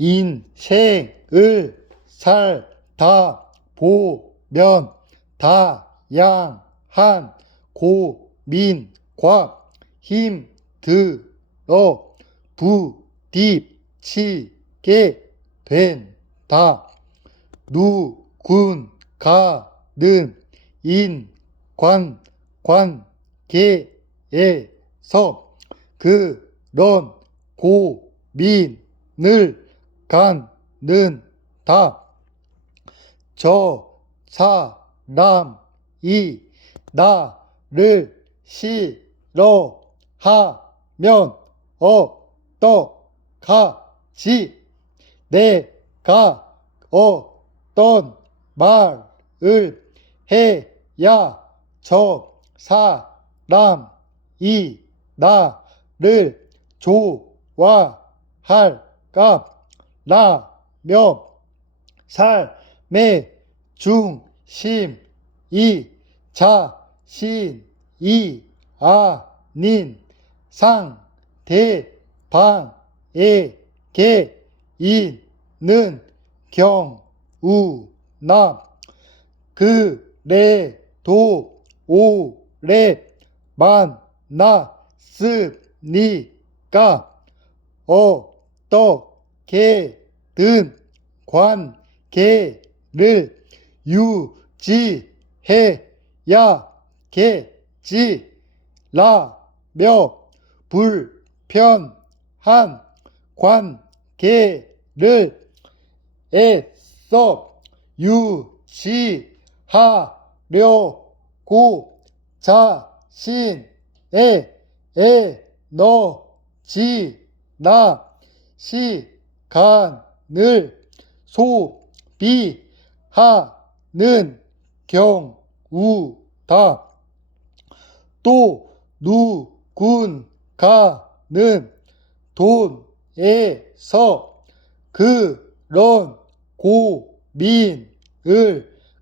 인생을 살다 보면 다양한 고민과 힘들어 부딪히게 된다. 누군가는 인간관계에서 그런 고민을 갖는다. 저 사람이 나를 싫어하면 어떡하지? 내가 어떤 말을 해야 저 사람이 나를 좋아할까? 라며 삶의 중심이 자신이 아닌 상대방에게 있는 경우나 그래도 오래 만났으니까 어떻게든 관계를 유지해야겠지 라며 불편한 관계를 애써 유지하려고 자신의 에너지나 시간을 소비하는 경우다. 또 누군가는 돈에서 그런 고민을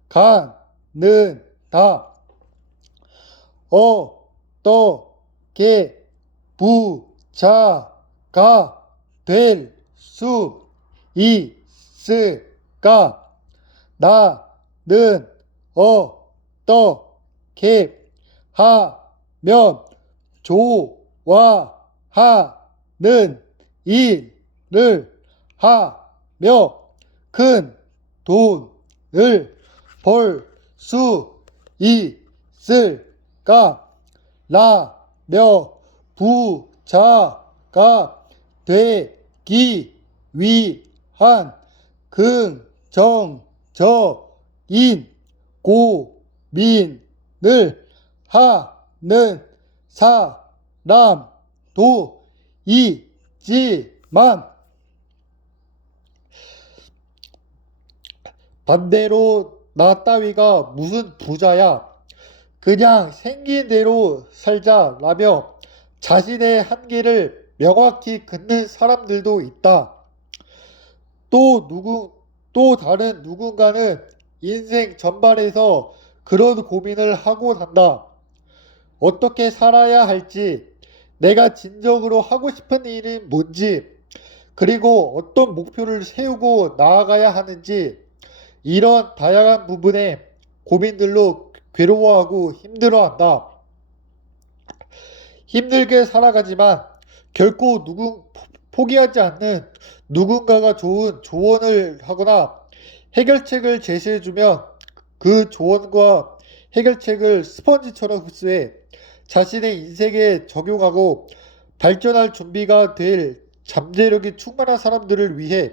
갖는다. 어떻게 부자가 될 수 있을까? 나는 어떻게 하면 좋아하는 일을 하며 큰 돈을 벌 수 있을까? 라며 부자가 되기 위한 긍정적인 고민을 하는 사람도 있지만 반대로 나 따위가 무슨 부자야, 그냥 생긴 대로 살자 라며 자신의 한계를 명확히 긋는 사람들도 있다. 또 다른 누군가는 인생 전반에서 그런 고민을 하고 산다. 어떻게 살아야 할지, 내가 진정으로 하고 싶은 일이 뭔지, 그리고 어떤 목표를 세우고 나아가야 하는지, 이런 다양한 부분의 고민들로 괴로워하고 힘들어한다. 힘들게 살아가지만 결코 포기하지 않는 누군가가 좋은 조언을 하거나 해결책을 제시해주면 그 조언과 해결책을 스펀지처럼 흡수해 자신의 인생에 적용하고 발전할 준비가 될 잠재력이 충만한 사람들을 위해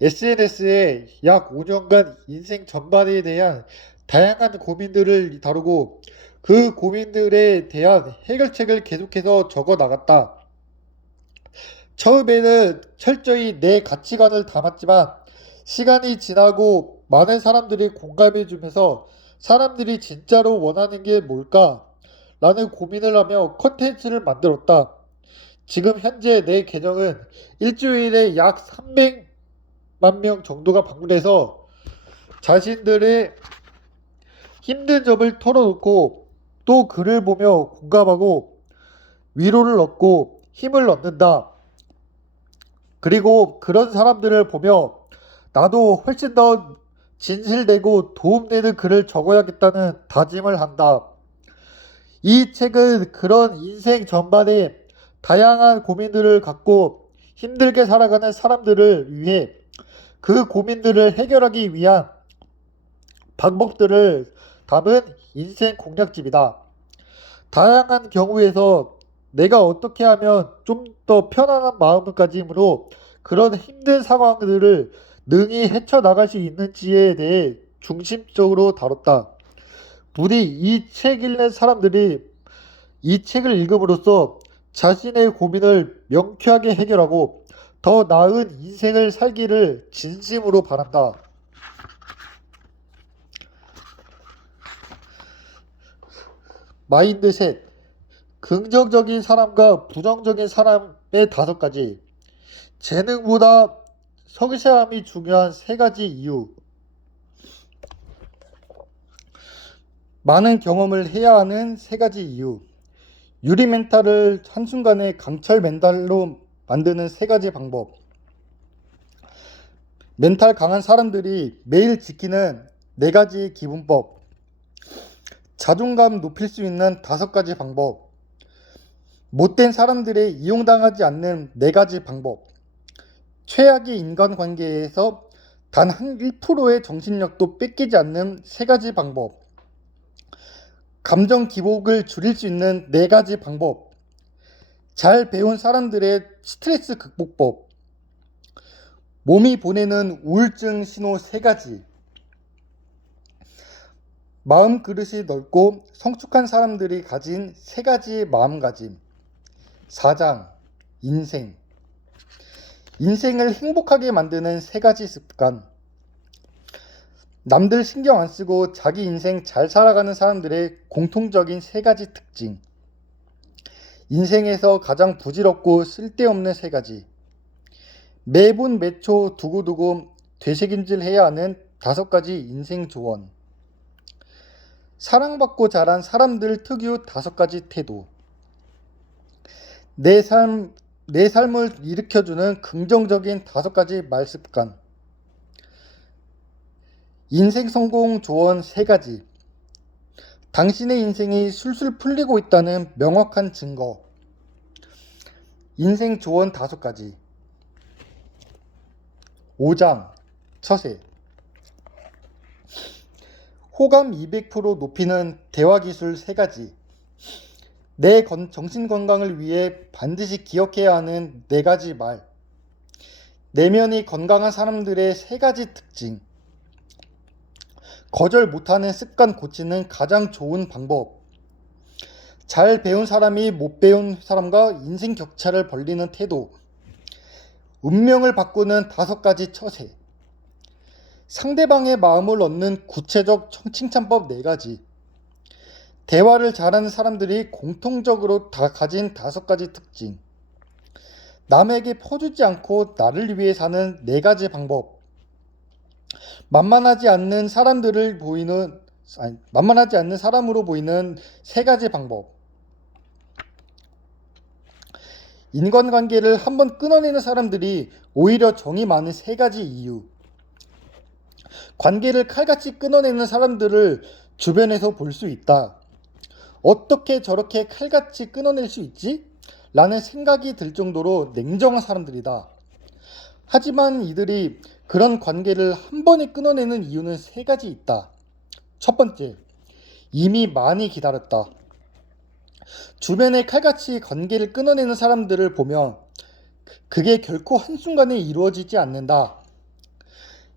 SNS에 약 5년간 인생 전반에 대한 다양한 고민들을 다루고 그 고민들에 대한 해결책을 계속해서 적어 나갔다. 처음에는 철저히 내 가치관을 담았지만 시간이 지나고 많은 사람들이 공감해주면서 사람들이 진짜로 원하는 게 뭘까? 라는 고민을 하며 컨텐츠를 만들었다. 지금 현재 내 계정은 일주일에 약 300만 명 정도가 방문해서 자신들의 힘든 점을 털어놓고 또 글을 보며 공감하고 위로를 얻고 힘을 얻는다. 그리고 그런 사람들을 보며 나도 훨씬 더 진실되고 도움되는 글을 적어야겠다는 다짐을 한다. 이 책은 그런 인생 전반에 다양한 고민들을 갖고 힘들게 살아가는 사람들을 위해 그 고민들을 해결하기 위한 방법들을 담은 인생 공략집이다. 다양한 경우에서 내가 어떻게 하면 좀 더 편안한 마음가짐으로 그런 힘든 상황들을 능히 헤쳐나갈 수 있는지에 대해 중심적으로 다뤘다. 부디 이 책 읽는 사람들이 이 책을 읽음으로써 자신의 고민을 명쾌하게 해결하고 더 나은 인생을 살기를 진심으로 바란다. 마인드셋. 긍정적인 사람과 부정적인 사람의 5가지. 재능보다 성실함이 중요한 3가지 이유. 많은 경험을 해야 하는 3가지 이유. 유리 멘탈을 한순간에 강철 멘탈로 만드는 3가지 방법. 멘탈 강한 사람들이 매일 지키는 4가지 기분법. 자존감 높일 수 있는 5가지 방법. 못된 사람들에 이용당하지 않는 4가지 방법. 최악의 인간관계에서 단 한 1%의 정신력도 뺏기지 않는 3가지 방법. 감정 기복을 줄일 수 있는 4가지 방법. 잘 배운 사람들의 스트레스 극복법. 몸이 보내는 우울증 신호 3가지. 마음 그릇이 넓고 성숙한 사람들이 가진 3가지 마음가짐. 4장. 인생. 인생을 행복하게 만드는 3가지 습관. 남들 신경 안 쓰고 자기 인생 잘 살아가는 사람들의 공통적인 3가지 특징. 인생에서 가장 부질없고 쓸데없는 3가지. 매분 매초 두고두고 되새김질해야 하는 5가지 인생 조언. 사랑받고 자란 사람들 특유 5가지 태도. 내 삶을 일으켜주는 긍정적인 5가지 말습관. 인생 성공 조언 3가지. 당신의 인생이 술술 풀리고 있다는 명확한 증거. 인생 조언 5가지. 5장. 처세. 호감 200% 높이는 대화기술 3가지. 내 정신 건강을 위해 반드시 기억해야 하는 4가지 말. 내면이 건강한 사람들의 3가지 특징. 거절 못하는 습관 고치는 가장 좋은 방법. 잘 배운 사람이 못 배운 사람과 인생 격차를 벌리는 태도. 운명을 바꾸는 5가지 처세. 상대방의 마음을 얻는 구체적 칭찬법 4가지. 대화를 잘하는 사람들이 공통적으로 다 가진 5가지 특징. 남에게 퍼주지 않고 나를 위해 사는 4가지 방법. 만만하지 않는 사람으로 보이는 3가지 방법. 인간관계를 한번 끊어내는 사람들이 오히려 정이 많은 3가지 이유. 관계를 칼같이 끊어내는 사람들을 주변에서 볼 수 있다. 어떻게 저렇게 칼같이 끊어낼 수 있지? 라는 생각이 들 정도로 냉정한 사람들이다. 하지만 이들이 그런 관계를 한 번에 끊어내는 이유는 3가지 있다. 첫 번째, 이미 많이 기다렸다. 주변에 칼같이 관계를 끊어내는 사람들을 보면 그게 결코 한순간에 이루어지지 않는다.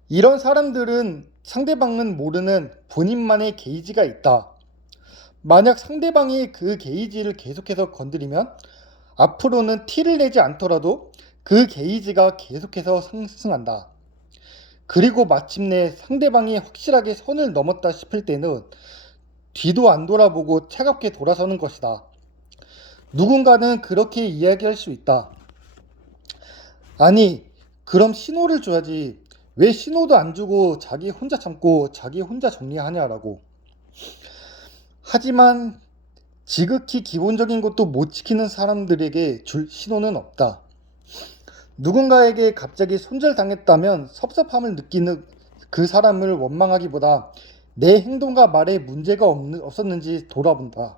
이런 사람들은 상대방은 모르는 본인만의 게이지가 있다. 만약 상대방이 그 게이지를 계속해서 건드리면 앞으로는 티를 내지 않더라도 그 게이지가 계속해서 상승한다. 그리고 마침내 상대방이 확실하게 선을 넘었다 싶을 때는 뒤도 안 돌아보고 차갑게 돌아서는 것이다. 누군가는 그렇게 이야기할 수 있다. 아니, 그럼 신호를 줘야지. 왜 신호도 안 주고 자기 혼자 참고 자기 혼자 정리하냐라고. 하지만 지극히 기본적인 것도 못 지키는 사람들에게 줄 신호는 없다. 누군가에게 갑자기 손절당했다면 섭섭함을 느끼는 그 사람을 원망하기보다 내 행동과 말에 문제가 없었는지 돌아본다.